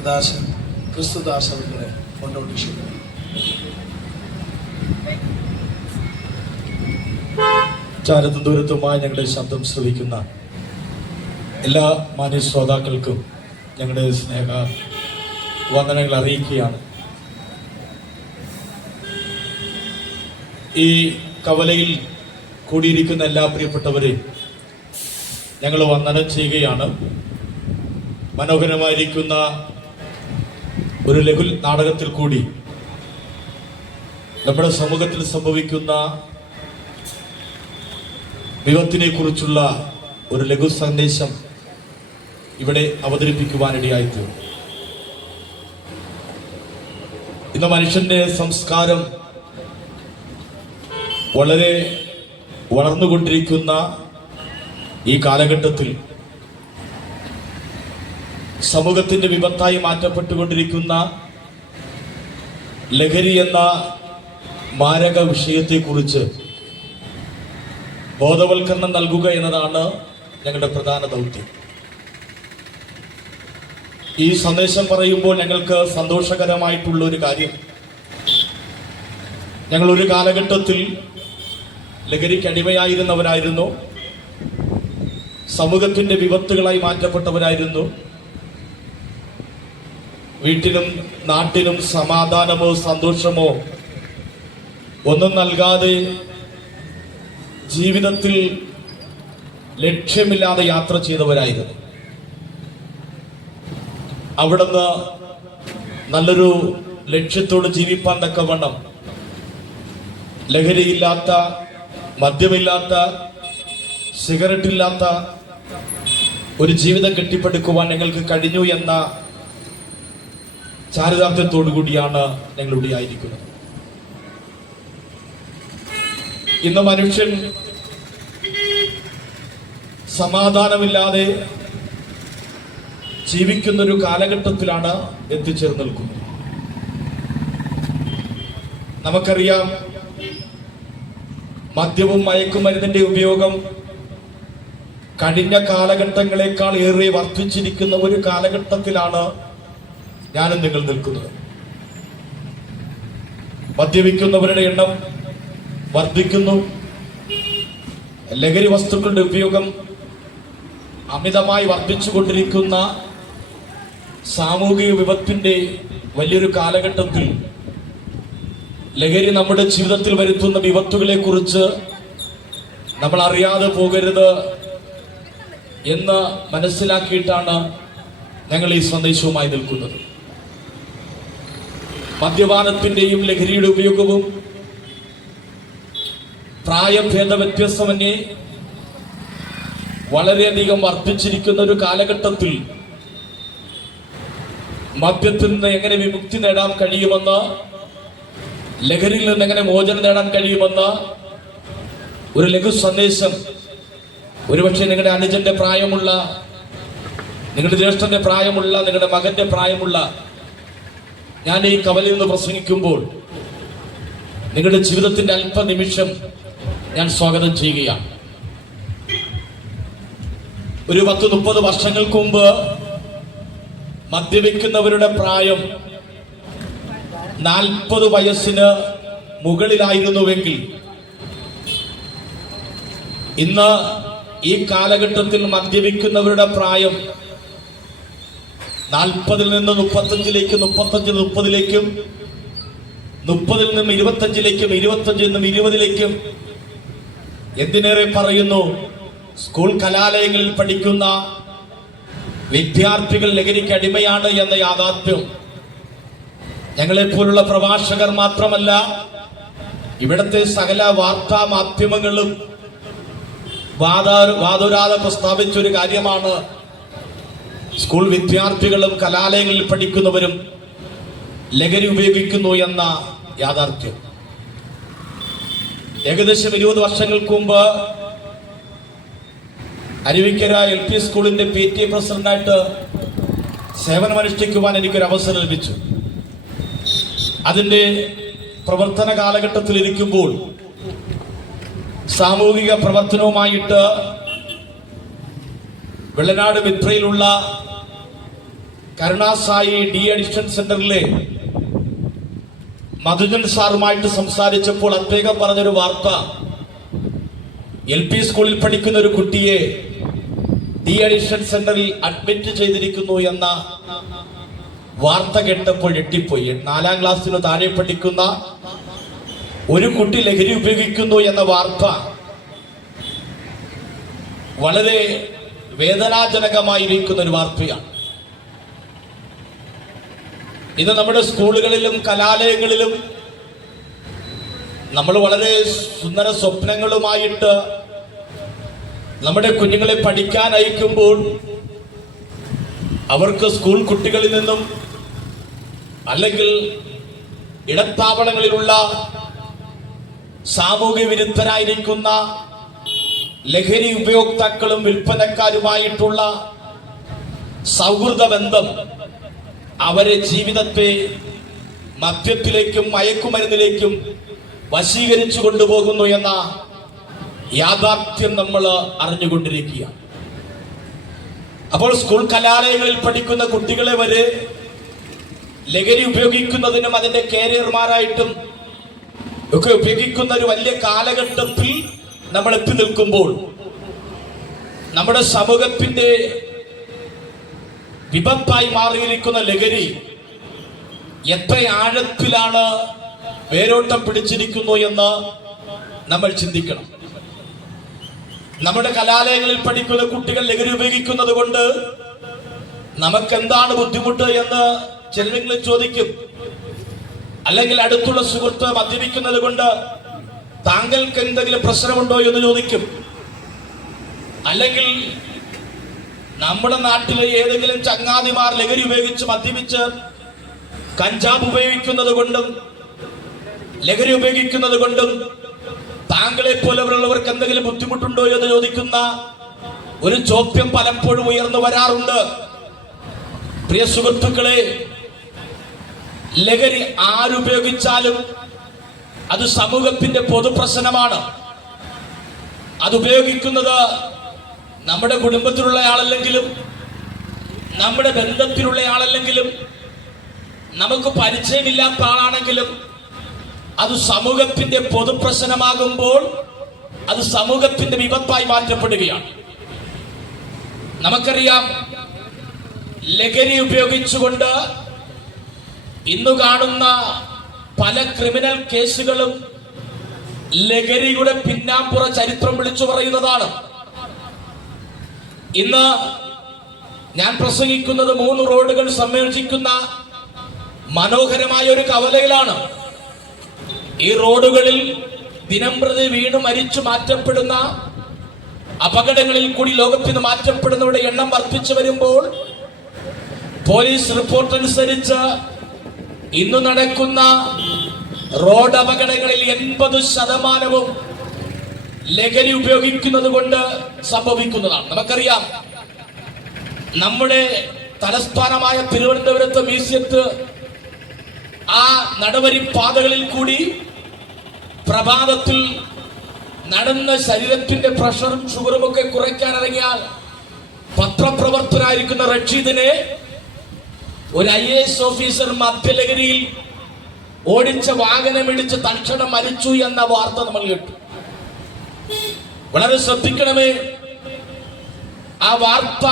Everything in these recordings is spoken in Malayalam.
കർത്തദാസൻ ക്രിസ്തുദാസ് അവരുടെ കൊണ്ടോട്ടി ക്ഷണിക്കുന്നു. ചാരത്തും ദൂരത്തുമായി ഞങ്ങളുടെ ശബ്ദം ശ്രവിക്കുന്ന എല്ലാ മാന്യ ശ്രോതാക്കൾക്കും ഞങ്ങളുടെ സ്നേഹ വന്ദനങ്ങൾ അറിയിക്കുകയാണ്. ഈ കവലയിൽ കൂടിയിരിക്കുന്ന എല്ലാ പ്രിയപ്പെട്ടവരെ ഞങ്ങൾ വന്ദനം ചെയ്യുകയാണ്. മനോഹരമായിരിക്കുന്ന ഒരു ലഘു നാടകത്തിൽ കൂടി നമ്മുടെ സമൂഹത്തിൽ സംഭവിക്കുന്ന വിപത്തിനെ കുറിച്ചുള്ള ഒരു ലഘു സന്ദേശം ഇവിടെ അവതരിപ്പിക്കുവാനിടയായിത്തീർന്നു. ഇന്ന് മനുഷ്യന്റെ സംസ്കാരം വളരെ വളർന്നുകൊണ്ടിരിക്കുന്ന ഈ കാലഘട്ടത്തിൽ സമൂഹത്തിന്റെ വിപത്തായി മാറ്റപ്പെട്ടുകൊണ്ടിരിക്കുന്ന ലഹരി എന്ന മാരക വിഷയത്തെക്കുറിച്ച് ബോധവൽക്കരണം നൽകുക എന്നതാണ് ഞങ്ങളുടെ പ്രധാന ദൗത്യം. ഈ സന്ദേശം പറയുമ്പോൾ ഞങ്ങൾക്ക് സന്തോഷകരമായിട്ടുള്ള ഒരു കാര്യം, ഞങ്ങൾ ഒരു കാലഘട്ടത്തിൽ ലഹരിക്ക് അടിമയായിരുന്നവരായിരുന്നു, സമൂഹത്തിന്റെ വിപത്തുകളായി മാറ്റപ്പെട്ടവരായിരുന്നു. വീട്ടിലും നാട്ടിലും സമാധാനമോ സന്തോഷമോ ഒന്നും നൽകാതെ ജീവിതത്തിൽ ലക്ഷ്യമില്ലാതെ യാത്ര ചെയ്തവരായിരുന്നു. അവിടുന്ന് നല്ലൊരു ലക്ഷ്യത്തോട് ജീവിപ്പാൻ തക്കവണ്ണം ലഹരിയില്ലാത്ത, മദ്യമില്ലാത്ത, സിഗരറ്റില്ലാത്ത ഒരു ജീവിതം കെട്ടിപ്പടുക്കുവാൻ ഞങ്ങൾക്ക് കഴിഞ്ഞു എന്ന ചാരിതാർത്ഥ്യത്തോടു കൂടിയാണ് ഞങ്ങളിവിടെ ആയിരിക്കുന്നത്. ഇന്ന് മനുഷ്യൻ സമാധാനമില്ലാതെ ജീവിക്കുന്നൊരു കാലഘട്ടത്തിലാണ് എത്തിച്ചേർന്ന് നിൽക്കുന്നത്. നമുക്കറിയാം, മദ്യവും മയക്കുമരുന്നിന്റെ ഉപയോഗം കഴിഞ്ഞ കാലഘട്ടങ്ങളെക്കാൾ ഏറെ വർദ്ധിച്ചിരിക്കുന്ന ഒരു കാലഘട്ടത്തിലാണ് ഞാനും നിങ്ങൾ നിൽക്കുന്നത്. മദ്യപിക്കുന്നവരുടെ എണ്ണം വർദ്ധിക്കുന്നു. ലഹരി വസ്തുക്കളുടെ ഉപയോഗം അമിതമായി വർദ്ധിച്ചുകൊണ്ടിരിക്കുന്ന സാമൂഹിക വിപത്തിന്റെ വലിയൊരു കാലഘട്ടത്തിൽ ലഹരി നമ്മുടെ ജീവിതത്തിൽ വരുത്തുന്ന വിപത്തുകളെ കുറിച്ച് നമ്മൾ അറിയാതെ പോകരുത് എന്ന് മനസ്സിലാക്കിയിട്ടാണ് ഞങ്ങൾ ഈ സന്ദേശവുമായി നിൽക്കുന്നത്. മദ്യപാനത്തിന്റെയും ലഹരിയുടെ ഉപയോഗവും പ്രായഭേദ വ്യത്യാസമന്യേ വളരെയധികം വർദ്ധിച്ചിരിക്കുന്ന ഒരു കാലഘട്ടത്തിൽ മദ്യത്തിൽ നിന്ന് എങ്ങനെ വിമുക്തി നേടാൻ കഴിയുമെന്ന്, ലഹരിയിൽ നിന്ന് എങ്ങനെ മോചനം നേടാൻ കഴിയുമെന്ന് ഒരു ലഘു സന്ദേശം ഒരുപക്ഷെ നിങ്ങളുടെ അനുജന്റെ പ്രായമുള്ള, നിങ്ങളുടെ ജ്യേഷ്ഠന്റെ പ്രായമുള്ള, നിങ്ങളുടെ മകന്റെ പ്രായമുള്ള ഞാൻ ഈ കവലയിൽ നിന്ന് പ്രസംഗിക്കുമ്പോൾ നിങ്ങളുടെ ജീവിതത്തിന്റെ അല്പനിമിഷം ഞാൻ സ്വാഗതം ചെയ്യുകയാണ്. ഒരു 10-30 വർഷങ്ങൾക്ക് മുമ്പ് മദ്യപിക്കുന്നവരുടെ പ്രായം 40 വയസ്സിന് മുകളിലായിരുന്നുവെങ്കിൽ ഇന്ന് ഈ കാലഘട്ടത്തിൽ മദ്യപിക്കുന്നവരുടെ പ്രായം 40-ൽ നിന്ന് 35-ലേക്ക്, 35-30-ലേക്കും, 30-ൽ നിന്നും 25-ലേക്കും, 25-ൽ നിന്നും 20-ലേക്കും, എന്തിനേറെ പറയുന്നു, സ്കൂൾ കലാലയങ്ങളിൽ പഠിക്കുന്ന വിദ്യാർത്ഥികൾ ലഹരിക്ക് അടിമയാണ് എന്ന യാഥാർത്ഥ്യം ഞങ്ങളെപ്പോലുള്ള പ്രഭാഷകർ മാത്രമല്ല, ഇവിടത്തെ സകല വാർത്താ മാധ്യമങ്ങളും വാദോരാതെ പ്രസ്താവിച്ചൊരു കാര്യമാണ്. സ്കൂൾ വിദ്യാർത്ഥികളും കലാലയങ്ങളിൽ പഠിക്കുന്നവരും ലഹരി ഉപയോഗിക്കുന്നു എന്ന യാഥാർത്ഥ്യം. ഏകദേശം 20 വർഷങ്ങൾക്ക് മുമ്പ് അരുവിക്കര LP സ്കൂളിന്റെ PTA പ്രസിഡന്റായിട്ട് സേവനമനുഷ്ഠിക്കുവാൻ എനിക്കൊരു അവസരം ലഭിച്ചു. അതിന്റെ പ്രവർത്തന കാലഘട്ടത്തിൽ ഇരിക്കുമ്പോൾ സാമൂഹിക പ്രവർത്തനവുമായിട്ട് വെള്ളനാട് മിത്രയിലുള്ള കരുണാസായി ഡി അഡിക്ഷൻ സെന്ററിലെ മധുജൻ സാറുമായിട്ട് സംസാരിച്ചപ്പോൾ അദ്ദേഹം പറഞ്ഞൊരു വാർത്ത, LP സ്കൂളിൽ പഠിക്കുന്ന ഒരു കുട്ടിയെ ഡി അഡിക്ഷൻ സെന്ററിൽ അഡ്മിറ്റ് ചെയ്തിരിക്കുന്നു എന്ന വാർത്ത കേട്ടപ്പോൾ ഞെട്ടിപ്പോയി. 4ാം ക്ലാസ്സിന് താഴെ പഠിക്കുന്ന ഒരു കുട്ടി ലഹരി ഉപയോഗിക്കുന്നു എന്ന വാർത്ത വളരെ വേദനാജനകമായിരിക്കുന്ന ഒരു വാർത്തയാണ്. ഇത് നമ്മുടെ സ്കൂളുകളിലും കലാലയങ്ങളിലും നമ്മൾ വളരെ സുന്ദര സ്വപ്നങ്ങളുമായിട്ട് നമ്മുടെ കുഞ്ഞുങ്ങളെ പഠിക്കാൻ അയക്കുമ്പോൾ അവർക്ക് സ്കൂൾ കുട്ടികളിൽ നിന്നും അല്ലെങ്കിൽ ഇടത്താവളങ്ങളിലുള്ള സാമൂഹ്യ വിരുദ്ധരായിരിക്കുന്ന ലഹരി ഉപയോക്താക്കളും വിൽപ്പനക്കാരുമായിട്ടുള്ള സൗഹൃദ ബന്ധം അവരെ ജീവിതത്തെ മദ്യത്തിലേക്കും മയക്കുമരുന്നിലേക്കും വശീകരിച്ചു കൊണ്ടുപോകുന്നു എന്ന യാഥാർത്ഥ്യം നമ്മൾ അറിഞ്ഞുകൊണ്ടിരിക്കുകയാണ്. അപ്പോൾ സ്കൂൾ കലാലയങ്ങളിൽ പഠിക്കുന്ന കുട്ടികളെ വരെ ലഹരി ഉപയോഗിക്കുന്നതിനും അതിന്റെ കാരിയർമാരായിട്ടും ഒക്കെ ഉപയോഗിക്കുന്ന ഒരു വലിയ കാലഘട്ടത്തിൽ നമ്മൾ എത്തി നിൽക്കുമ്പോൾ നമ്മുടെ സമൂഹത്തിന്റെ വിപത്തായി മാറിയിരിക്കുന്ന ലഹരി എത്ര ആഴത്തിലാണ് വേരോട്ടം പിടിച്ചിരിക്കുന്നു എന്ന് നമ്മൾ ചിന്തിക്കണം. നമ്മുടെ കലാലയങ്ങളിൽ പഠിക്കുന്ന കുട്ടികൾ ലഹരി ഉപയോഗിക്കുന്നത് കൊണ്ട് നമുക്ക് എന്താണ് ബുദ്ധിമുട്ട് എന്ന് ചിലരെങ്കിലും ചോദിക്കും. അല്ലെങ്കിൽ അടുത്തുള്ള സുഹൃത്ത് മദ്യപിക്കുന്നത് കൊണ്ട് താങ്കൾക്ക് എന്തെങ്കിലും പ്രശ്നമുണ്ടോ എന്ന് ചോദിക്കും. അല്ലെങ്കിൽ നമ്മുടെ നാട്ടിലെ ഏതെങ്കിലും ചങ്ങാതിമാർ ലഹരി ഉപയോഗിച്ച് മദ്യപിച്ച് കഞ്ചാവ് ഉപയോഗിക്കുന്നത് കൊണ്ടും ലഹരി ഉപയോഗിക്കുന്നത് കൊണ്ടും താങ്കളെ പോലെയുള്ളവർക്ക് എന്തെങ്കിലും ബുദ്ധിമുട്ടുണ്ടോ എന്ന് ചോദിക്കുന്ന ഒരു ചോദ്യം പലപ്പോഴും ഉയർന്നു വരാറുണ്ട്. പ്രിയ സുഹൃത്തുക്കളെ, ലഹരി ആരുപയോഗിച്ചാലും അത് സമൂഹത്തിന്റെ പൊതുപ്രശ്നമാണ്. അതുപയോഗിക്കുന്നത് നമ്മുടെ കുടുംബത്തിലുള്ള ആളല്ലെങ്കിലും നമ്മുടെ ബന്ധത്തിലുള്ള ആളല്ലെങ്കിലും നമുക്ക് പരിചയമില്ലാത്ത ആളാണെങ്കിലും അത് സമൂഹത്തിന്റെ പൊതുപ്രശ്നമാകുമ്പോൾ അത് സമൂഹത്തിന്റെ വിപത്തായി മാറ്റപ്പെടുകയാണ്. നമുക്കറിയാം, ലഹരി ഉപയോഗിച്ചുകൊണ്ട് ഇന്ന് കാണുന്ന പല ക്രിമിനൽ കേസുകളും ലഹരിയുടെ പിന്നാമ്പുറ ചരിത്രം വിളിച്ചു പറയുന്നതാണ്. ഇന്ന് ഞാൻ പ്രസംഗിക്കുന്നത് 3 റോഡുകൾ സംയോജിക്കുന്ന മനോഹരമായ ഒരു കവലയിലാണ്. ഈ റോഡുകളിൽ ദിനംപ്രതി വീണു മരിച്ചു മാറ്റപ്പെടുന്ന അപകടങ്ങളിൽ കൂടി ലോകത്തിന് മാറ്റപ്പെടുന്നവരുടെ എണ്ണം വർദ്ധിച്ചു വരുമ്പോൾ പോലീസ് റിപ്പോർട്ട് അനുസരിച്ച് ഇന്ന് നടക്കുന്ന റോഡ് അപകടങ്ങളിൽ 80% ലഹരി ഉപയോഗിക്കുന്നത് കൊണ്ട് സംഭവിക്കുന്നതാണ്. നമുക്കറിയാം, നമ്മുടെ തലസ്ഥാനമായ തിരുവനന്തപുരത്ത് മ്യൂസിയത്ത് ആ നടവരി പാതകളിൽ കൂടി പ്രഭാതത്തിൽ നടന്ന ശരീരത്തിന്റെ പ്രഷറും ഷുഗറും ഒക്കെ കുറയ്ക്കാൻ ഇറങ്ങിയാൽ പത്രപ്രവർത്തനായിരിക്കുന്ന റഷീദിനെ ഒരു IAS ഓഫീസർ മദ്യലഹരിയിൽ ഓടിച്ച വാഹനമിടിച്ച് തൽക്ഷണം മരിച്ചു എന്ന വാർത്ത നമ്മൾ കേട്ടു. വളരെ ശ്രദ്ധിക്കണമേ, ആ വാർത്ത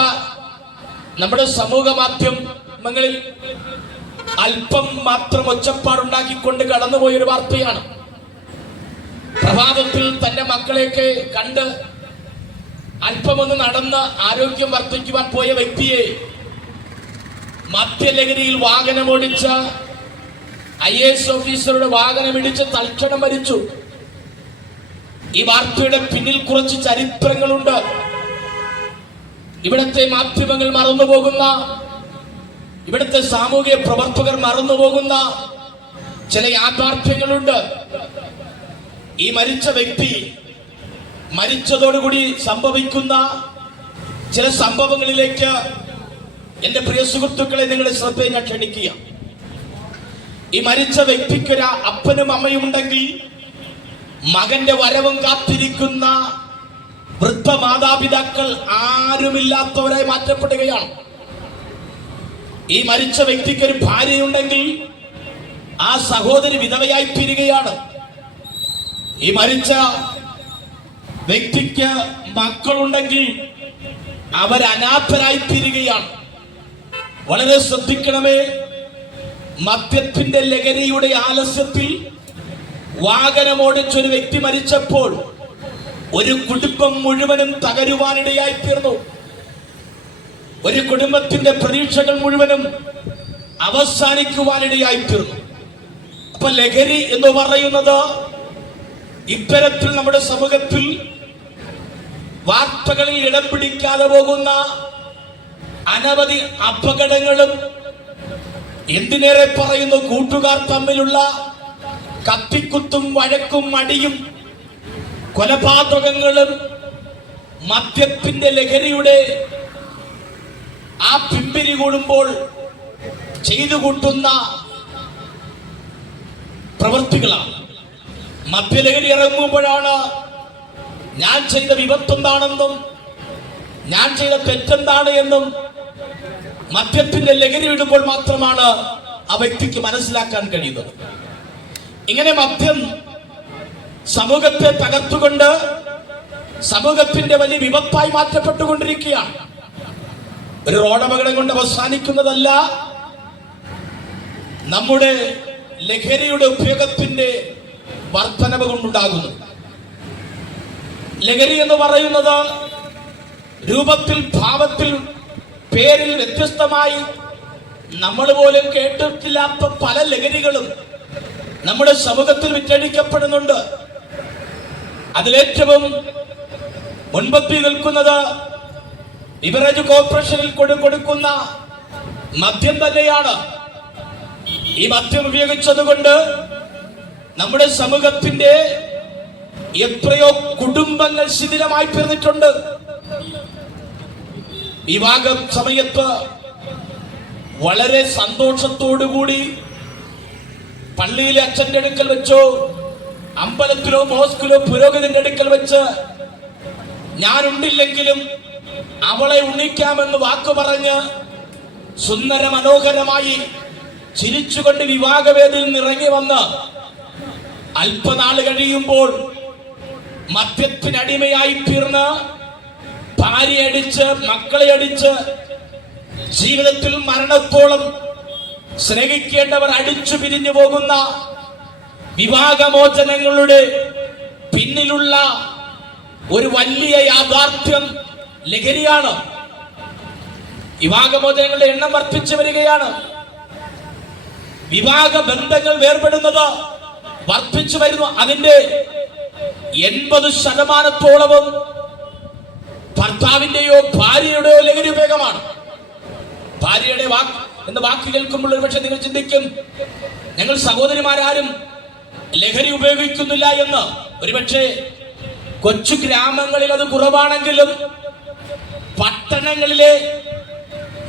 നമ്മുടെ സമൂഹ മാധ്യമങ്ങളിൽ അല്പം മാത്രം ഒച്ചപ്പാടുണ്ടാക്കിക്കൊണ്ട് കടന്നുപോയൊരു വാർത്തയാണ്. പ്രഭാതത്തിൽ തന്റെ മക്കളെയൊക്കെ കണ്ട് അല്പമൊന്ന് നടന്ന് ആരോഗ്യം വർദ്ധിക്കുവാൻ പോയ വ്യക്തിയെ മദ്യലഹരിയിൽ വാഹനമോടിച്ച IAS ഓഫീസറുടെ വാഹനമിടിച്ച് തൽക്ഷണം മരിച്ചു. ഈ വാർത്തയുടെ പിന്നിൽ കുറച്ച് ചരിത്രങ്ങളുണ്ട്. ഇവിടുത്തെ മാധ്യമങ്ങൾ മറന്നുപോകുന്ന, ഇവിടുത്തെ സാമൂഹിക പ്രവർത്തകർ മറന്നുപോകുന്ന ചില യാഥാർത്ഥ്യങ്ങളുണ്ട്. ഈ മരിച്ച വ്യക്തി മരിച്ചതോടുകൂടി സംഭവിക്കുന്ന ചില സംഭവങ്ങളിലേക്ക് എന്റെ പ്രിയ സുഹൃത്തുക്കളെ നിങ്ങളുടെ ശ്രദ്ധയെ ഞാൻ ക്ഷണിക്കുക. ഈ മരിച്ച വ്യക്തിക്കൊരു അപ്പനും അമ്മയും ഉണ്ടെങ്കിൽ മകന്റെ വരവും കാത്തിരിക്കുന്ന വൃദ്ധ മാതാപിതാക്കൾ ആരുമില്ലാത്തവരായി മാറ്റപ്പെടുകയാണ്. ഈ മരിച്ച വ്യക്തിക്ക് ഒരു ഭാര്യയുണ്ടെങ്കിൽ ആ സഹോദരി വിധവയായി തീരുകയാണ്. ഈ മരിച്ച വ്യക്തിക്ക് മക്കളുണ്ടെങ്കിൽ അവർ അനാഥരായി തീരുകയാണ്. വളരെ ശ്രദ്ധിക്കണമേ. മദ്യത്തിന്റെ ലഹരിയുടെ ആലസ്യത്തിൽ വാഹനമോടിച്ചൊരു വ്യക്തി മരിച്ചപ്പോൾ ഒരു കുടുംബം മുഴുവനും തകരുവാനിടയായി തീർന്നു. ഒരു കുടുംബത്തിന്റെ പ്രതീക്ഷകൾ മുഴുവനും അവസാനിക്കുവാനിടയായി തീർന്നു. അപ്പൊ ലഹരി എന്ന് പറയുന്നത് ഇത്തരത്തിൽ നമ്മുടെ സമൂഹത്തിൽ വാർത്തകളിൽ ഇടം പിടിക്കാതെ പോകുന്ന അനവധി അപകടങ്ങളും, എന്തിനേറെ പറയുന്നു, കൂട്ടുകാർ തമ്മിലുള്ള കത്തിക്കുത്തും വഴക്കും അടിയും കൊലപാതകങ്ങളും മദ്യത്തിന്റെ ലഹരിയുടെ ആ പിമ്പിരി കൂടുമ്പോൾ ചെയ്തു കൂട്ടുന്ന പ്രവൃത്തികളാണ്. മദ്യലഹരി ഇറങ്ങുമ്പോഴാണ് ഞാൻ ചെയ്ത വിപത്തെന്താണെന്നും ഞാൻ ചെയ്ത തെറ്റെന്താണ് എന്നും മദ്യത്തിന്റെ ലഹരി ഇടുമ്പോൾ മാത്രമാണ് ആ വ്യക്തിക്ക് മനസ്സിലാക്കാൻ കഴിയുന്നത്. ഇങ്ങനെ മദ്യം സമൂഹത്തെ തകർത്തുകൊണ്ട് സമൂഹത്തിന്റെ വലിയ വിപത്തായി മാറ്റപ്പെട്ടുകൊണ്ടിരിക്കുകയാണ്. ഒരു റോഡപകടം കൊണ്ട് അവസാനിക്കുന്നതല്ല നമ്മുടെ ലഹരിയുടെ ഉപയോഗത്തിന്റെ വർധനവ് കൊണ്ടുണ്ടാകുന്നു. ലഹരി എന്ന് പറയുന്നത് രൂപത്തിൽ, ഭാവത്തിൽ, പേരിൽ വ്യത്യസ്തമായി നമ്മൾ പോലും കേട്ടിട്ടില്ലാത്ത പല ലഹരികളും നമ്മുടെ സമൂഹത്തിൽ വിറ്റഴിക്കപ്പെടുന്നുണ്ട്. അതിലേറ്റവും മുൻപന്തി നിൽക്കുന്നത് ബിവറേജ് കോർപ്പറേഷനിൽ കൊടുക്കുന്ന മദ്യം തന്നെയാണ്. ഈ മദ്യം ഉപയോഗിച്ചതുകൊണ്ട് നമ്മുടെ സമൂഹത്തിന്റെ എത്രയോ കുടുംബങ്ങൾ ശിഥിലമായി തീർന്നിട്ടുണ്ട്. വിവാഹ സമയത്ത് വളരെ സന്തോഷത്തോടുകൂടി പള്ളിയിലെ അച്ഛന്റെ അടുക്കൽ വെച്ചോ അമ്പലത്തിലോ മോസ്കിലോ പുരോഹിതന്റെ അടുക്കൽ വെച്ച് ഞാനുണ്ടില്ലെങ്കിലും അവളെ ഉണ്ണിക്കാമെന്ന് വാക്കു പറഞ്ഞ് സുന്ദര മനോഹരമായി ചിരിച്ചുകൊണ്ട് വിവാഹവേദിയിൽ നിറങ്ങി വന്ന് അല്പനാള് കഴിയുമ്പോൾ മദ്യത്തിനടിമയായി തീർന്ന് ഭാര്യയെ അടിച്ച് മക്കളെ അടിച്ച് ജീവിതത്തിൽ മരണത്തോളം സ്നേഹിക്കേണ്ടവർ അടിച്ചു പിരിഞ്ഞു പോകുന്ന വിവാഹമോചനങ്ങളുടെ പിന്നിലുള്ള ഒരു വലിയ യാഥാർത്ഥ്യം ലഹരിയാണ്. വിവാഹമോചനങ്ങളുടെ എണ്ണം വർദ്ധിച്ചു വരികയാണ്. വിവാഹ ബന്ധങ്ങൾ വേർപെടുന്നത് വർദ്ധിച്ചു വരുന്നു. അതിന്റെ 80% ഭർത്താവിന്റെയോ ഭാര്യയുടെയോ ലഹരി ഉപയോഗമാണ്. ഭാര്യയുടെ വാക്ക് കേൾക്കുമ്പോൾ ഒരു പക്ഷെ നിങ്ങൾ ചിന്തിക്കും, ഞങ്ങൾ സഹോദരിമാരാരും ലഹരി ഉപയോഗിക്കുന്നില്ല എന്ന്. ഒരുപക്ഷെ കൊച്ചു ഗ്രാമങ്ങളിൽ അത് കുറവാണെങ്കിലും പട്ടണങ്ങളിലെ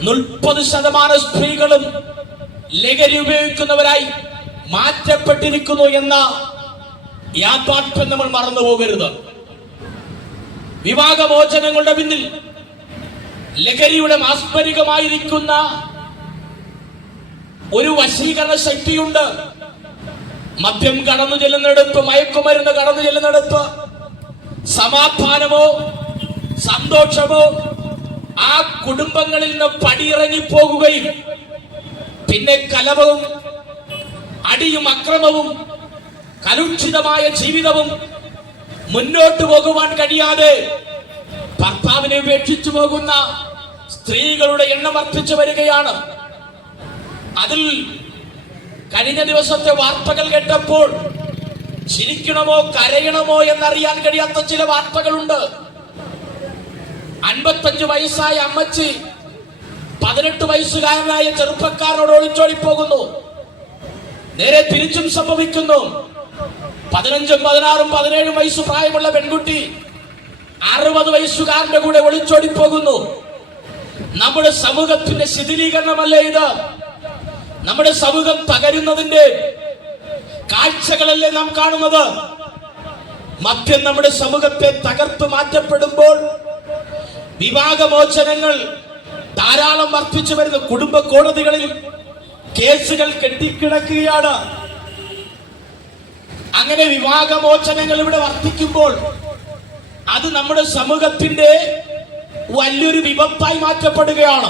30% സ്ത്രീകളും ലഹരി ഉപയോഗിക്കുന്നവരായി മാറ്റപ്പെട്ടിരിക്കുന്നു എന്ന യാഥാർത്ഥ്യം നമ്മൾ മറന്നു പോകരുത്. വിവാഹമോചനങ്ങളുടെ പിന്നിൽ ലഹരിയുടെ മാസ്മരികമായിരിക്കുന്ന ഒരു വശീകരണ ശക്തിയുണ്ട്. മദ്യം കടന്നു ചെല്ലുന്നിടത്ത്, മയക്കുമരുന്ന് കടന്നു ചെല്ലുന്നിടത്ത് സമാധാനമോ സന്തോഷമോ ആ കുടുംബങ്ങളിൽ നിന്ന് പടിയിറങ്ങി പോകുകയും പിന്നെ കലഹവും അടിയും അക്രമവും കലുഷിതമായ ജീവിതവും മുന്നോട്ട് പോകുവാൻ കഴിയാതെ ഭർത്താവിനെ ഉപേക്ഷിച്ചു പോകുന്ന സ്ത്രീകളുടെ എണ്ണം വർദ്ധിച്ചു വരികയാണ്. അതിൽ കഴിഞ്ഞ ദിവസത്തെ വാർത്തകൾ കേട്ടപ്പോൾ ചിരിക്കണമോ കരയണമോ എന്നറിയാൻ കഴിയാത്ത ചില വാർത്തകളുണ്ട്. 55 വയസ്സായ അമ്മച്ചി 18 വയസ്സുകാരനായ ചെറുപ്പക്കാരനോട് ഒളിച്ചോടി പോകുന്നു. നേരെ തിരിച്ചും സംഭവിക്കുന്നു. 15, 16, 17 വയസ്സ് പ്രായമുള്ള പെൺകുട്ടി 60 വയസ്സുകാരന്റെ കൂടെ ഒളിച്ചോടി പോകുന്നു. നമ്മുടെ സമൂഹത്തിന്റെ ശിഥിലീകരണമല്ലേ ഇത്? നമ്മുടെ സമൂഹം തകരുന്നതിന്റെ കാഴ്ചകളല്ലേ നാം കാണുന്നത്? മദ്യം നമ്മുടെ സമൂഹത്തെ തകർത്ത് മാറ്റപ്പെടുമ്പോൾ വിവാഹമോചനങ്ങൾ ധാരാളം വർദ്ധിച്ചു വരുന്ന കുടുംബ കോടതികളിൽ കേസുകൾ കെട്ടിക്കിടക്കുകയാണ്. അങ്ങനെ വിവാഹമോചനങ്ങൾ ഇവിടെ വർദ്ധിക്കുമ്പോൾ അത് നമ്മുടെ സമൂഹത്തിന്റെ വലിയൊരു വിപത്തായി മാറ്റപ്പെടുകയാണ്.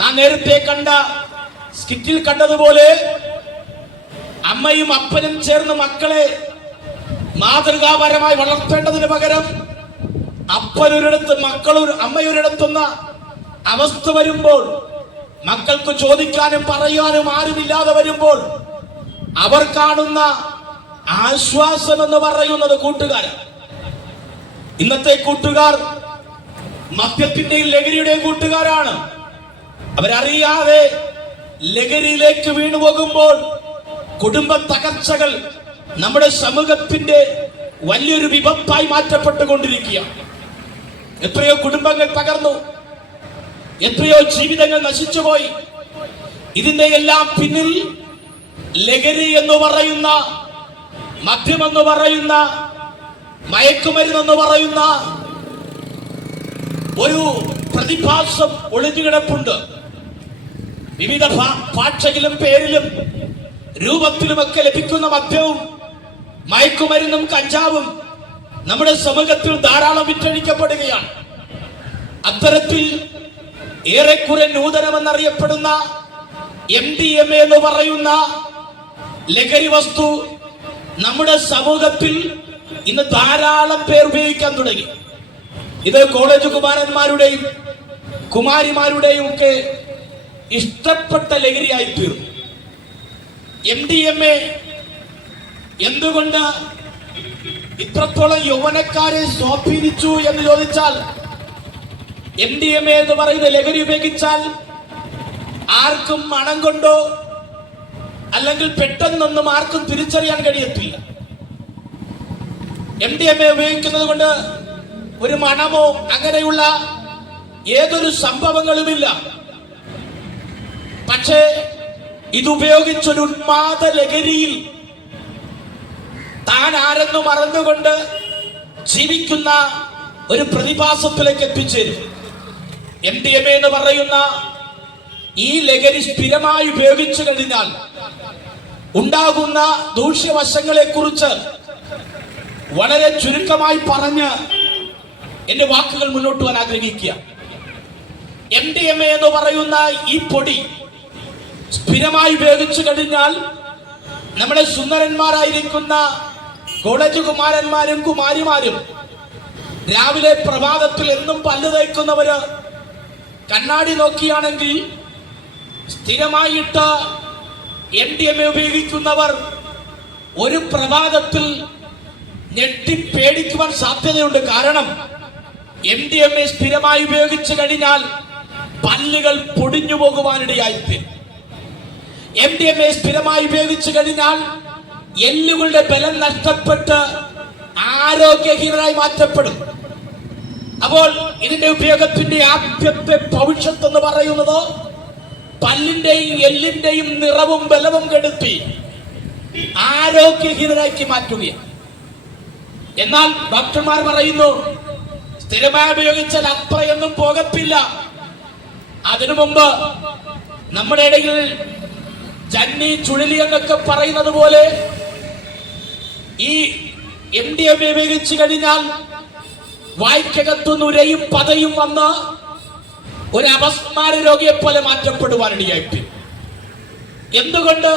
നാം നേരത്തെ കണ്ട സ്കിറ്റിൽ കണ്ടതുപോലെ അമ്മയും അപ്പനും ചേർന്ന് മക്കളെ മാതൃകാപരമായി വളർത്തേണ്ടതിന് പകരം അപ്പനൊരിടത്ത് അമ്മയൊരിടത്തുന്ന അവസ്ഥ വരുമ്പോൾ, മക്കൾക്ക് ചോദിക്കാനും പറയാനും ആരുമില്ലാതെ വരുമ്പോൾ അവർ കാണുന്ന ആശ്വാസം എന്ന് പറയുന്നത് കൂട്ടുകാരാണ്. ഇന്നത്തെ കൂട്ടുകാർ മദ്യത്തിന്റെയും ലഹരിയുടെയും കൂട്ടുകാരാണ്. അവരറിയാതെ ലഹരിയിലേക്ക് വീണുപോകുമ്പോൾ കുടുംബ തകർച്ചകൾ നമ്മുടെ സമൂഹത്തിന്റെ വലിയൊരു വിപത്തായി മാറ്റപ്പെട്ടുകൊണ്ടിരിക്കുകയാണ്. എത്രയോ കുടുംബങ്ങൾ തകർന്നു, എത്രയോ ജീവിതങ്ങൾ നശിച്ചുപോയി. ഇതിന്റെ എല്ലാം പിന്നിൽ ലഹരി എന്ന് പറയുന്ന, മദ്യമെന്ന് പറയുന്ന, മയക്കുമരുന്നെന്ന് പറയുന്ന ഒരു പ്രതിഭാസം ഒളിഞ്ഞുകിടപ്പുണ്ട്. വിവിധ ഭാഷയിലും പേരിലും രൂപത്തിലുമൊക്കെ ലഭിക്കുന്ന മദ്യവും മയക്കുമരുന്നും കഞ്ചാവും നമ്മുടെ സമൂഹത്തിൽ ധാരാളം വിറ്റഴിക്കപ്പെടുകയാണ്. അത്തരത്തിൽ ഏറെക്കുറെ നൂതനമെന്നറിയപ്പെടുന്ന MDMA എന്ന് പറയുന്ന ലഹരി വസ്തു നമ്മുടെ സമൂഹത്തിൽ ഇന്ന് ധാരാളം പേർ ഉപയോഗിക്കാൻ തുടങ്ങി. ഇത് കോളേജ് കുമാരന്മാരുടെയും കുമാരിമാരുടെയും ഒക്കെ ഇഷ്ടപ്പെട്ട ലഹരിയായി തീർന്നു. MDMA എന്തുകൊണ്ട് ഇത്രത്തോളം യൗവനക്കാരെ സ്വാധീനിച്ചു എന്ന് ചോദിച്ചാൽ, MDMA എന്ന് പറയുന്ന ലഹരി ഉപയോഗിച്ചാൽ ആർക്കും മണം കൊണ്ടോ അല്ലെങ്കിൽ പെട്ടെന്നൊന്നും ആർക്കും തിരിച്ചറിയാൻ കഴിയത്തില്ല. MDMA ഉപയോഗിക്കുന്നത് കൊണ്ട് ഒരു മണമോ അങ്ങനെയുള്ള ഏതൊരു സംഭവങ്ങളുമില്ല. പക്ഷേ ഇതുപയോഗിച്ചൊരു ഉന്മാദ ലഹരിയിൽ താൻ ആരെന്ന് മറന്നുകൊണ്ട് ജീവിക്കുന്ന ഒരു പ്രതിഭാസത്തിലേക്ക് എത്തിച്ചേരും. MDMA എന്ന് പറയുന്ന ഈ ലഹരി സ്ഥിരമായി ഉപയോഗിച്ചു കഴിഞ്ഞാൽ ഉണ്ടാകുന്ന ദൂഷ്യവശങ്ങളെ കുറിച്ച് വളരെ ചുരുക്കമായി പറഞ്ഞ് എന്റെ വാക്കുകൾ മുന്നോട്ട് പോകാൻ ആഗ്രഹിക്കുക. MDMA എന്ന് പറയുന്ന ഈ പൊടി സ്ഥിരമായി ഉപയോഗിച്ചു കഴിഞ്ഞാൽ നമ്മുടെ സുന്ദരന്മാരായിരിക്കുന്ന കോളേജ് കുമാരന്മാരും കുമാരിമാരും, രാവിലെ പ്രഭാതത്തിൽ എന്നും പല്ല് തേക്കുന്നവര്, കണ്ണാടി നോക്കിയാണെങ്കിൽ സ്ഥിരമായിട്ട് MDMA ഉപയോഗിക്കുന്നവർ ഒരു പ്രഭാതത്തിൽ ഞെട്ടിപ്പേടിക്കുവാൻ സാധ്യതയുണ്ട്. കാരണം MDMA സ്ഥിരമായി ഉപയോഗിച്ചു കഴിഞ്ഞാൽ പല്ലുകൾ പൊടിഞ്ഞു പോകുവാനിടയായിത്തീരും. MDMA സ്ഥിരമായി ഉപയോഗിച്ചു കഴിഞ്ഞാൽ എല്ലുകളുടെ ബലം നഷ്ടപ്പെട്ട് ആരോഗ്യഹീനരായി മാറ്റപ്പെടും. അപ്പോൾ ഇതിന്റെ ഉപയോഗത്തിന്റെ ആദ്യത്തെ ഭവിഷ്യത്ത് എന്ന് പറയുന്നത് പല്ലിന്റെയും എല്ലിന്റെയും നിറവും ബലവും കെടുത്തി ആരോഗ്യഹീനരാക്കി മാറ്റുകയാണ്. എന്നാൽ ഡോക്ടർമാർ പറയുന്നു സ്ഥിരമായി ഉപയോഗിച്ചാൽ അത്രയൊന്നും പോകത്തില്ല. അതിനു മുമ്പ് നമ്മുടെ ഇടയിൽ ജന്നി ചുഴലി എന്നൊക്കെ പറയുന്നത് പോലെ ഈ MDMA ഉപയോഗിച്ചു കഴിഞ്ഞാൽ വായ്ക്കകത്തു നുരയും പതയും വന്ന് ഒരു അപസ്മാര രോഗിയെ പോലെ മാറ്റപ്പെടുവാനിടയായിട്ട്. എന്തുകൊണ്ട്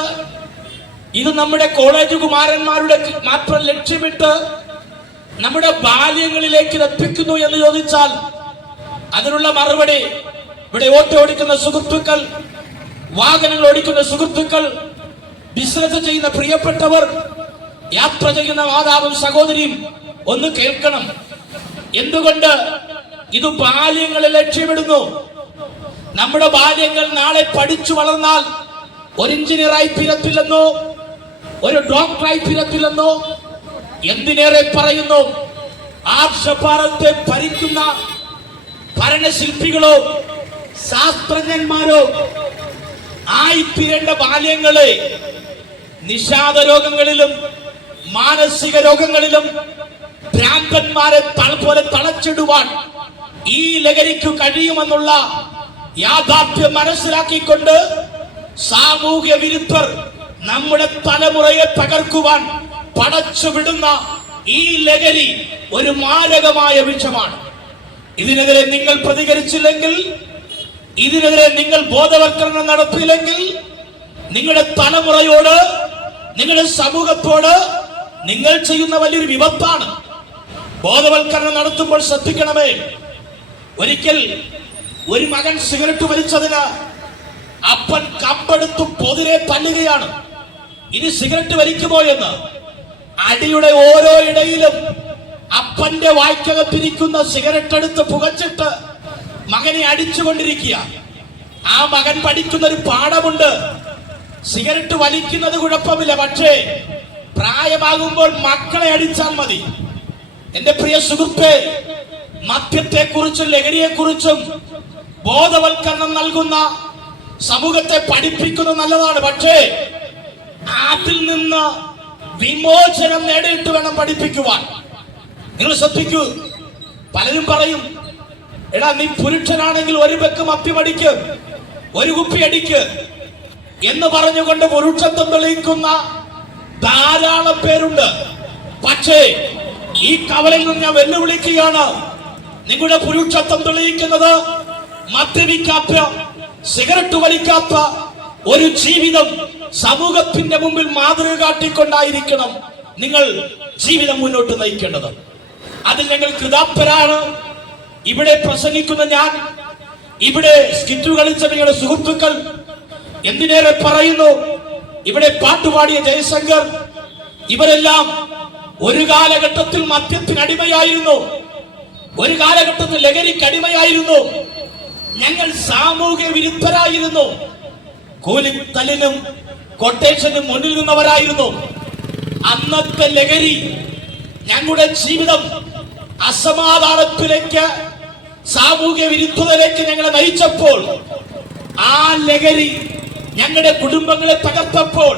ഇത് നമ്മുടെ കോളേജ് കുമാരന്മാരുടെ മാത്രം ലക്ഷ്യമിട്ട് നമ്മുടെ ബാല്യങ്ങളിലേക്ക് എത്തിക്കുന്നു എന്ന് ചോദിച്ചാൽ അതിനുള്ള മറുപടി, ഇവിടെ ഓട്ടോ ഓടിക്കുന്ന സുഹൃത്തുക്കൾ, വാഹനങ്ങൾ ഓടിക്കുന്ന സുഹൃത്തുക്കൾ, ബിസിനസ് ചെയ്യുന്ന പ്രിയപ്പെട്ടവർ, യാത്ര ചെയ്യുന്ന മാതാവും സഹോദരിയും ഒന്ന് കേൾക്കണം. എന്തുകൊണ്ട് ഇത് ബാല്യങ്ങളെ ലക്ഷ്യമിടുന്നു? നമ്മുടെ ബാല്യങ്ങൾ നാളെ പഠിച്ചു വളർന്നാൽ ഒരു എഞ്ചിനീയറായി തീരത്തില്ലെന്നോ ഒരു ഡോക്ടറായി തീരത്തില്ലെന്നോ, എന്തിനേറെ പറയുന്നു ആർഷഭാരത്തെ ഭരിക്കുന്ന ഭരണശില്പികളോ ശാസ്ത്രജ്ഞന്മാരോ ആയിത്തീരേണ്ട ബാല്യങ്ങളെ നിഷാദ രോഗങ്ങളിലും മാനസിക രോഗങ്ങളിലും ഭ്രാന്തന്മാരെ പോലെ തളച്ചിടുവാൻ ഈ ലഹരിക്ക് കഴിയുമെന്നുള്ള യാഥാർത്ഥ്യം മനസ്സിലാക്കിക്കൊണ്ട് സാമൂഹ്യ വിരുദ്ധർ നമ്മുടെ തലമുറയെ തകർക്കുവാൻ പടച്ചുവിടുന്ന ഈ ലഹരി ഒരു മാരകമായ വിഷമാണ്. ഇതിനെതിരെ നിങ്ങൾ പ്രതികരിച്ചില്ലെങ്കിൽ, ഇതിനെതിരെ നിങ്ങൾ ബോധവൽക്കരണം നടത്തിയില്ലെങ്കിൽ, നിങ്ങളുടെ തലമുറയോട്, നിങ്ങളുടെ സമൂഹത്തോട് നിങ്ങൾ ചെയ്യുന്ന വലിയൊരു വിപത്താണ്. ബോധവൽക്കരണം നടത്തുമ്പോൾ ശ്രദ്ധിക്കണമേ. ഒരിക്കൽ ഒരു മകൻ സിഗരറ്റ് വലിച്ചതിന് അപ്പൻ കമ്പെടുത്തു പൊതിരെ തല്ലുകയാണ്. ഇനി സിഗരറ്റ് വലിക്കുമോ എന്ന്. അടിയുടെ ഓരോ ഇടയിലും അപ്പന്റെ വായ്ക്കകത്തിരിക്കുന്ന സിഗരറ്റ് എടുത്ത് പുകച്ചിട്ട് മകനെ അടിച്ചുകൊണ്ടിരിക്കുക. ആ മകൻ പഠിക്കുന്ന ഒരു പാഠമുണ്ട്. സിഗരറ്റ് വലിക്കുന്നത് കുഴപ്പമില്ല, പക്ഷേ പ്രായമാകുമ്പോൾ മക്കളെ അടിച്ചാൽ മതി. എന്റെ പ്രിയ സുഹൃത്തെ, മദ്യത്തെ കുറിച്ചും ലഹരിയെ കുറിച്ചും ബോധവൽക്കരണം നൽകുന്ന, സമൂഹത്തെ പഠിപ്പിക്കുന്നത് നല്ലതാണ്. പക്ഷേ അതിൽ നിന്ന് വിമോചനം നേടിയിട്ട് വേണം പഠിപ്പിക്കുവാൻ. നിങ്ങൾ ശ്രദ്ധിക്കൂ. പലരും പറയും, എടാ നീ പുരുഷനാണെങ്കിൽ ഒരു ബെക്ക് മദ്യമടിക്ക്, ഒരു കുപ്പി അടിക്ക് എന്ന് പറഞ്ഞുകൊണ്ട് പുരുഷത്വം തെളിയിക്കുന്ന ധാരാളം പേരുണ്ട്. പക്ഷേ ഈ കവലയിൽ നിന്ന് ഞാൻ വെല്ലുവിളിക്കുകയാണ്. നിങ്ങളുടെ പുരുഷത്വം തെളിയിക്കുന്നത് മദ്യപിക്കാത്ത, സിഗരറ്റ് വലിക്കാത്ത ഒരു ജീവിതം സമൂഹത്തിന്റെ മുമ്പിൽ മാതൃക കാട്ടിക്കൊണ്ടായിരിക്കണം നിങ്ങൾ ജീവിതം മുന്നോട്ട് നയിക്കേണ്ടത്. അതിൽ ഞങ്ങൾ കൃതാർത്ഥരാണ്. ഇവിടെ പ്രസംഗിക്കുന്ന ഞാൻ, ഇവിടെ സ്കിറ്റ് കളിച്ച നിങ്ങളുടെ സുഹൃത്തുക്കൾ, എന്തിനേറെ പറയുന്നു, ഇവിടെ പാട്ടുപാടിയ ജയശങ്കർ, ഇവരെല്ലാം ഒരു കാലഘട്ടത്തിൽ മദ്യത്തിന് അടിമയായിരുന്നു, ഒരു കാലഘട്ടത്തിൽ ലഹരിക്ക് അടിമയായിരുന്നു. ഞങ്ങൾ സാമൂഹ്യ വിരുദ്ധരായിരുന്നു, കൂലിത്തലിനും കൊട്ടേഷനും മുന്നിൽ നിന്നവരായിരുന്നു. അന്നത്തെ ലഹരി ഞങ്ങളുടെ ജീവിതം അസമാധാനത്തിലേക്ക്, സാമൂഹ്യ വിരുദ്ധതയിലേക്ക് ഞങ്ങളെ നയിച്ചപ്പോൾ, ആ ലഹരി ഞങ്ങളുടെ കുടുംബങ്ങളെ തകർത്തപ്പോൾ,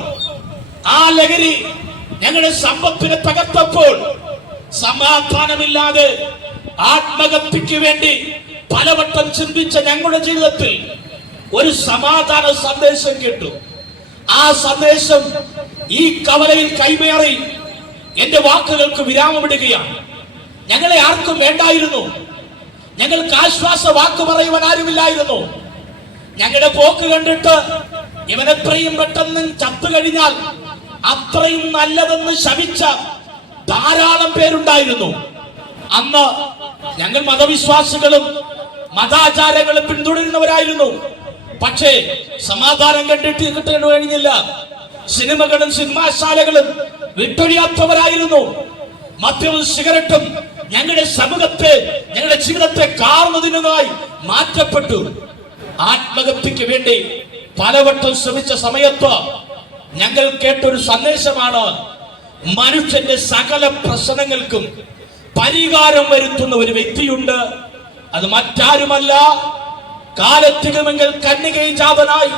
ആ ലഹരി ഞങ്ങളുടെ സമ്പത്തിനെ തകർത്തപ്പോൾ, സമാധാനമില്ലാതെ ആത്മഹത്യക്ക് വേണ്ടി പലവട്ടം ചിന്തിച്ച ഞങ്ങളുടെ ജീവിതത്തിൽ ഒരു സമാധാന സന്ദേശം കിട്ടും. ആ സന്ദേശം ഈ കവലയിൽ കൈമാറി എന്റെ വാക്കുകൾക്ക് വിരാമമിടുകയാണ്. ഞങ്ങളെ ആർക്കും വേണ്ടായിരുന്നു. ഞങ്ങൾക്ക് ആശ്വാസ വാക്ക് പറയുവാൻ ആരുമില്ലായിരുന്നു. ഞങ്ങളുടെ പോക്ക് കണ്ടിട്ട് ഇവനെത്രയും പെട്ടെന്ന് ചത്തു കഴിഞ്ഞാൽ അത്രയും നല്ലതെന്ന് ശപിച്ച ധാരാളം പേരുണ്ടായിരുന്നു. അന്ന് ഞങ്ങൾ മതവിശ്വാസികളും മതാചാരങ്ങളും പിന്തുടരുന്നവരായിരുന്നു. പക്ഷേ സമാധാനം കണ്ടിട്ട് കിട്ടാൻ കഴിഞ്ഞില്ല. സിനിമകളും സിനിമാശാലകളും വിട്ടൊഴിയാത്തവരായിരുന്നു. മദ്യവും സിഗരറ്റും ഞങ്ങളുടെ സമൂഹത്തെ, ഞങ്ങളുടെ ജീവിതത്തെ കാർന്നതിനായി മാറ്റപ്പെട്ടു. ആത്മഹത്യക്ക് വേണ്ടി പലവട്ടം ശ്രമിച്ച സമയത്ത് ഞങ്ങൾ കേട്ടൊരു സന്ദേശമാണ്, മനുഷ്യന്റെ സകല പ്രശ്നങ്ങൾക്കും പരിഹാരം വരുത്തുന്ന ഒരു വ്യക്തിയുണ്ട്. അത് മറ്റാരുമല്ല, കാലത്തിനുമെങ്കിൽ കന്യകയും ജാതനായി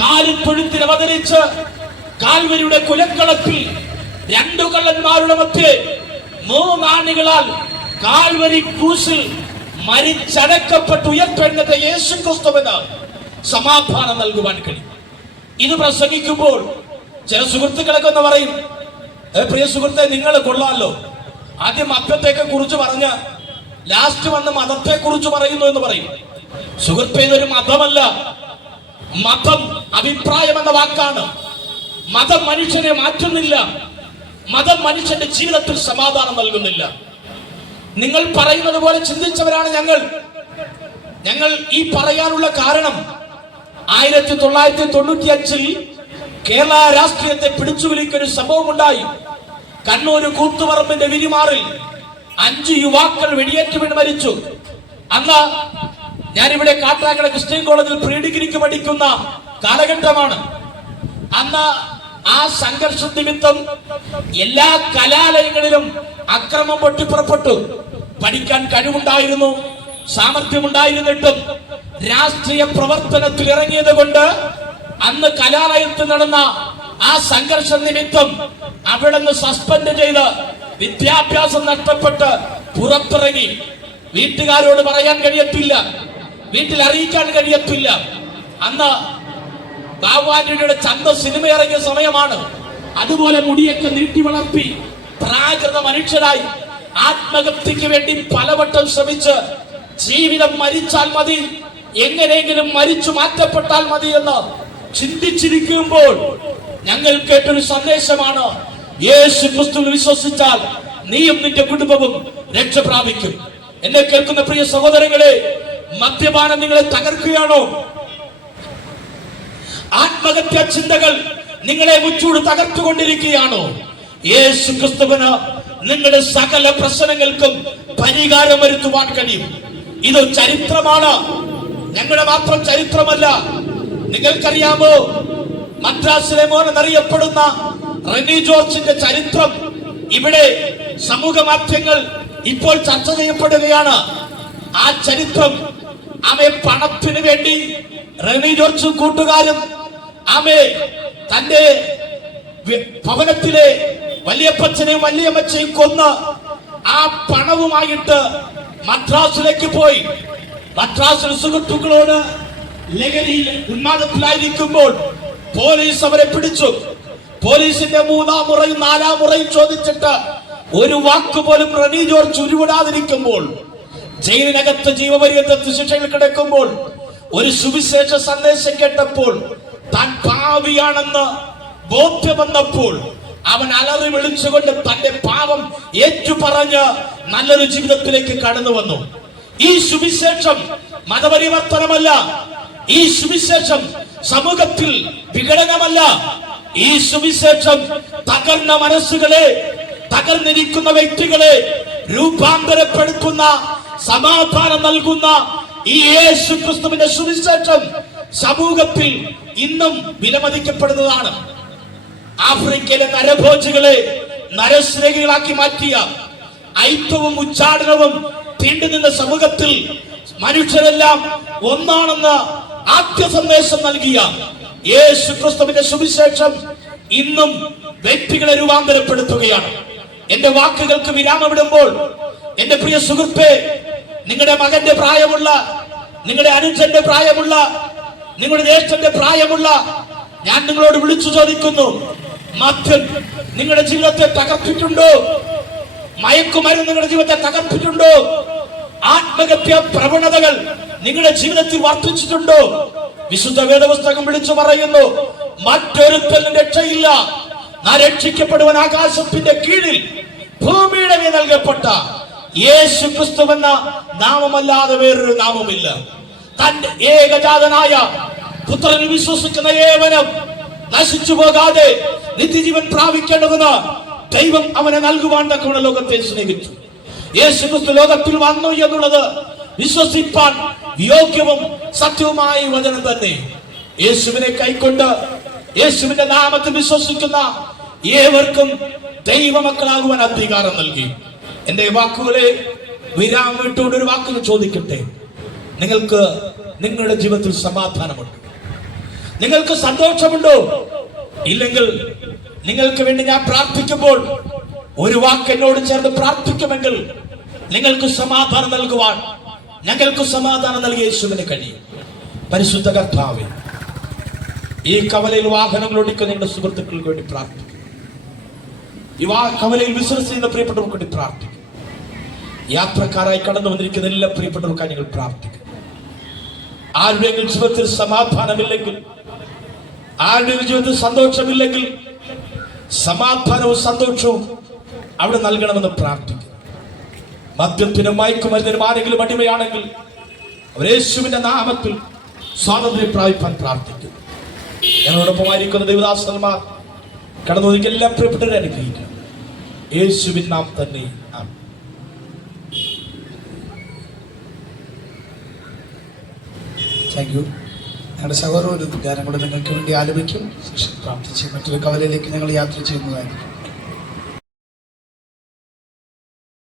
കാലിത്തൊഴുത്തിൽ അവതരിച്ച് കാൽവരിയുടെ കുലക്കളത്തിൽ രണ്ടു കള്ളന്മാരുടെ മധ്യേ മൂന്നാണികളാൽ കാൽവരി ക്രൂശിൽ മരിച്ചടക്കപ്പെട്ട് ഉയർത്തെഴുന്നേറ്റ യേശു ക്രിസ്തുവിന് സമാധാനം നൽകുവാൻ കഴിയും. ഇത് പ്രസംഗിക്കുമ്പോൾ ചില സുഹൃത്തുക്കളൊക്കെ ഒന്ന് പറയും, പ്രിയ സുഹൃത്തെ നിങ്ങൾ കൊള്ളാമല്ലോ, ആദ്യം മതത്തെ കുറിച്ച് പറഞ്ഞ ലാസ്റ്റ് വന്ന് മതത്തെ കുറിച്ച് പറയുന്നു എന്ന് പറയും. സുഹൃത്തെ, ഇതൊരു മതമല്ല. മതം അഭിപ്രായം എന്ന വാക്കാണ്. മതം മനുഷ്യനെ മാറ്റുന്നില്ല. മതം മനുഷ്യന്റെ ജീവിതത്തിൽ സമാധാനം നൽകുന്നില്ല. നിങ്ങൾ പറയുന്നത് പോലെ ചിന്തിച്ചവരാണ് ഞങ്ങൾ ഈ പറയാനുള്ള കാരണം 1995 കേരള രാഷ്ട്രീയത്തെ പിടിച്ചുകുലിക്കൊരു സംഭവം ഉണ്ടായി. കണ്ണൂർ കൂത്തുപറമ്പിന്റെ വിരിമാറിൽ 5 യുവാക്കൾ വെടിയേറ്റ് വീണ് മരിച്ചു. അന്ന് ഞാനിവിടെ കാട്ടാക്കട ക്രിസ്ത്യൻ കോളേജിൽ പ്രീ ഡിഗ്രിക്ക് പഠിക്കുന്ന കാലഘട്ടമാണ്. അന്ന് ആ സംഘർഷ നിമിത്തം എല്ലാ കലാലയങ്ങളിലും അക്രമം പൊട്ടിപ്പുറപ്പെട്ടു. പഠിക്കാൻ കഴിവുണ്ടായിരുന്നു, സാമർഥ്യമുണ്ടായിരുന്നിട്ടും രാഷ്ട്രീയ പ്രവർത്തനത്തിൽ ഇറങ്ങിയത് കൊണ്ട് അന്ന് കലാലയത്തിൽ നടന്ന ആ സംഘർഷ നിമിത്തം അവിടെ നിന്ന് സസ്പെൻഡ് ചെയ്ത് വിദ്യാഭ്യാസം നഷ്ടപ്പെട്ട് പുറത്തിറങ്ങി. വീട്ടുകാരോട് പറയാൻ കഴിയത്തില്ല, വീട്ടിൽ അറിയിക്കാൻ കഴിയത്തില്ല. അന്ന് ബാബുവാന്റിയുടെ ചന്ത സിനിമ ഇറങ്ങിയ സമയമാണ്. അതുപോലെ മുടിയൊക്കെ നീട്ടി വളർത്തി പ്രാകൃത മനുഷ്യരായി ആത്മഹത്യക്ക് വേണ്ടി പലവട്ടം ശ്രമിച്ച് ജീവിതം മരിച്ചാൽ മതി, എങ്ങനെയെങ്കിലും മരിച്ചു മാറ്റപ്പെട്ടാൽ മതി എന്ന് ചിന്തിച്ചിരിക്കുമ്പോൾ ഞങ്ങൾ കേട്ടൊരു സന്ദേശമാണ്, യേശു ക്രിസ്തുവിൽ വിശ്വസിച്ചാൽ നീയും നിന്റെ കുടുംബവും രക്ഷ പ്രാപിക്കും. എന്നെ കേൾക്കുന്ന പ്രിയ സഹോദരങ്ങളെ, മദ്യപാനം നിങ്ങളെ തകർക്കുകയാണോ? ആത്മഹത്യ ചിന്തകൾ നിങ്ങളെ മുച്ചൂട് തകർത്തുകൊണ്ടിരിക്കുകയാണോ? യേശു ക്രിസ്തുവിന് നിങ്ങളുടെ സകല പ്രശ്നങ്ങൾക്കും പരിഹാരം വരുത്തുവാൻ കഴിയും. ഇത് ചരിത്രമാണ്, ഞങ്ങളുടെ മാത്രം ചരിത്രമല്ല. നിങ്ങൾക്കറിയാമോ, മദ്രാസിലെ മോൻ എന്നറിയപ്പെടുന്ന റെനി ജോർജിന്റെ ചരിത്രം ഇവിടെ സമൂഹ മാധ്യമങ്ങൾ ഇപ്പോൾ ചർച്ച ചെയ്യപ്പെടുകയാണ്. ആ ചരിത്രം ആമെ പണത്തിന് വേണ്ടി റെനി ജോർജും കൂട്ടുകാരും ആമെ തന്റെ ഭവനത്തിലെ വലിയപ്പച്ചനെയും വലിയമ്മച്ചയും കൊന്ന് ആ പണവുമായിട്ട് മദ്രാസിലേക്ക് പോയി. മദ്രാസിൽ സുഹൃത്തുക്കളോട് ലഹരിയിൽ ഉന്മാദത്തിലായിരിക്കുമ്പോൾ പോലീസ് അവരെ പിടിച്ചു. പോലീസിന്റെ 3-ാം മുറയും 4-ാം മുറയും ചോദിച്ചിട്ട് ഒരു വാക്ക് പോലും റെനി ജോർജ് ഉരുവിടാതിരിക്കുമ്പോൾ, ജയിലിനകത്ത് ജീവപര്യന്തം ശിക്ഷയിൽ കിടക്കുമ്പോൾ, ഒരു സുവിശേഷ സന്ദേശം കേട്ടപ്പോൾ, താൻ പാപിയാണെന്ന് ബോധ്യം വന്നപ്പോൾ അവൻ അലറി വിളിച്ചുകൊണ്ട് തന്റെ പാപം ഏറ്റുപറഞ്ഞ് നല്ലൊരു ജീവിതത്തിലേക്ക് കടന്നു വന്നു. ഈ സുവിശേഷം മതപരിവർത്തനമല്ല, ഈ സുവിശേഷം സമൂഹത്തിൽ വിഘടനമല്ല, ഈ സുവിശേഷം തകർന്ന മനസ്സുകളെ, തകർന്നിരിക്കുന്ന വ്യക്തികളെ രൂപാന്തരപ്പെടുത്തുന്ന, സമാധാനം നൽകുന്ന ഈ യേശു ക്രിസ്തുവിന്റെ സുവിശേഷം സമൂഹത്തിൽ ഇന്നും വിലമതിക്കപ്പെടുന്നതാണ്. ആഫ്രിക്കയിലെ നരഭോജികളെ നരസ്നേഹികളാക്കി മാറ്റിയ, ഐക്യവും ഉച്ചാടനവും തീണ്ടുനിന്ന സമൂഹത്തിൽ മനുഷ്യരെല്ലാം ഒന്നാണെന്ന് ആദ്യ സന്ദേശം നൽകിയ യേശു ക്രിസ്തുവിന്റെ സുവിശേഷം ഇന്നും വ്യക്തികളെ രൂപാന്തരപ്പെടുത്തുകയാണ്. എന്റെ വാക്കുകൾക്ക് വിരാമമിടുമ്പോൾ എന്റെ പ്രിയ സുഹൃത്തെ, നിങ്ങളുടെ മകന്റെ പ്രായമുള്ള, നിങ്ങളുടെ അനുജന്റെ പ്രായമുള്ള, നിങ്ങളുടെ ജ്യേഷ്ഠന്റെ പ്രായമുള്ള ഞാൻ നിങ്ങളോട് വിളിച്ചു ചോദിക്കുന്നു, മദ്യം നിങ്ങളുടെ ജീവിതത്തെ തകർത്തിട്ടുണ്ടോ? മയക്കുമരുന്ന് നിങ്ങളുടെ ജീവിതത്തെ തകർത്തിട്ടുണ്ടോ? ആത്മഹത്യ പ്രവണതകൾ നിങ്ങളുടെ ജീവിതത്തിൽ വർദ്ധിച്ചിട്ടുണ്ടോ? വിശുദ്ധ വേദപുസ്തകം വിളിച്ചു പറയുന്നു, മറ്റൊരുത്തനും രക്ഷയില്ല, നാം രക്ഷിക്കപ്പെടുവാൻ ആകാശത്തിന്റെ കീഴിൽ ഭൂമിയുടെ മേൽ നൽകപ്പെട്ട യേശു ക്രിസ്തുവെന്ന നാമമല്ലാതെ വേറൊരു നാമമില്ല. തന്റെ ഏകജാതനായ പുത്രനിൽ വിശ്വസിക്കുന്ന ഏവനും നശിച്ചു പോകാതെ നിത്യജീവൻ പ്രാപിക്കേണ്ടതിന് ദൈവം അവനെ നൽകുവാൻ തക്കവണ ലോകത്തെ സ്നേഹിച്ചു. യേശു ക്രിസ്തു ലോകത്തിൽ വന്നു എന്നുള്ളത് വിശ്വസിപ്പാൻ യോഗ്യവും സത്യവുമായ വചനം തന്നെ. യേശുവിനെ കൈക്കൊണ്ട് യേശുവിന്റെ നാമത്തിൽ വിശ്വസിക്കുന്ന ഏവർക്കും ദൈവമക്കളാകുവാൻ അധികാരം നൽകി. എന്റെ വാക്കുകളെ വിരാമം വിട്ടുകൊണ്ട് ഒരു വാക്കിന് ചോദിക്കട്ടെ, നിങ്ങൾക്ക് നിങ്ങളുടെ ജീവിതത്തിൽ സമാധാനമുണ്ടോ? നിങ്ങൾക്ക് സന്തോഷമുണ്ടോ? ഇല്ലെങ്കിൽ നിങ്ങൾക്ക് വേണ്ടി ഞാൻ പ്രാർത്ഥിക്കുമ്പോൾ ഒരു വാക്ക് എന്നോട് ചേർന്ന് പ്രാർത്ഥിക്കുമെങ്കിൽ നിങ്ങൾക്ക് സമാധാനം നൽകുവാൻ ഞങ്ങൾക്ക് സമാധാനം നൽകിയ യേശുവിന് കഴിയും. പരിശുദ്ധ കർത്താവേ, ഈ കവലയിൽ വാഹനങ്ങൾ ഓടിക്കുന്ന നിങ്ങളുടെ സുഹൃത്തുക്കൾക്ക് വേണ്ടി പ്രാർത്ഥിക്കും. ഈ കവലയിൽ ബിസിനസ് ചെയ്യുന്ന പ്രിയപ്പെട്ടവർക്ക് വേണ്ടി പ്രാർത്ഥിക്കും. യാത്രക്കാരായി കടന്നു വന്നിരിക്കുന്ന എല്ലാ പ്രിയപ്പെട്ടവർക്കായി ഞങ്ങൾ പ്രാർത്ഥിക്കും. ആരുടെയെങ്കിലും ജീവിതത്തിൽ സമാധാനമില്ലെങ്കിൽ, ആരുടെയും ജീവിതത്തിൽ സന്തോഷമില്ലെങ്കിൽ, സമാധാനവും സന്തോഷവും അവിടെ നൽകണമെന്ന് പ്രാർത്ഥിക്കും. മദ്യത്തിനും മയക്കുമരുന്നിനും ആരെങ്കിലും അടിമയാണെങ്കിൽ അവർ യേശുവിന്റെ നാമത്തിൽ സ്വാതന്ത്ര്യം പ്രാപിപ്പാൻ പ്രാർത്ഥിക്കും. ഞങ്ങളോടൊപ്പമായിരിക്കുന്ന ദൈവദാസന്മാർ കടന്നു വന്നിരിക്കുന്ന എല്ലാ പ്രിയപ്പെട്ടവരെ അനുഗ്രഹിക്കും. യേശുവിൻ നാം തന്നെ. Thank you. ഞങ്ങളുടെ സഹോദരൻ ഒരു ഗാനം കൂടെ നിങ്ങൾക്ക് വേണ്ടി ആലപിക്കും. പ്രാർത്ഥിച്ച് മറ്റൊരു കവലയിലേക്ക് ഞങ്ങൾ യാത്ര ചെയ്യുന്നതായിരിക്കും.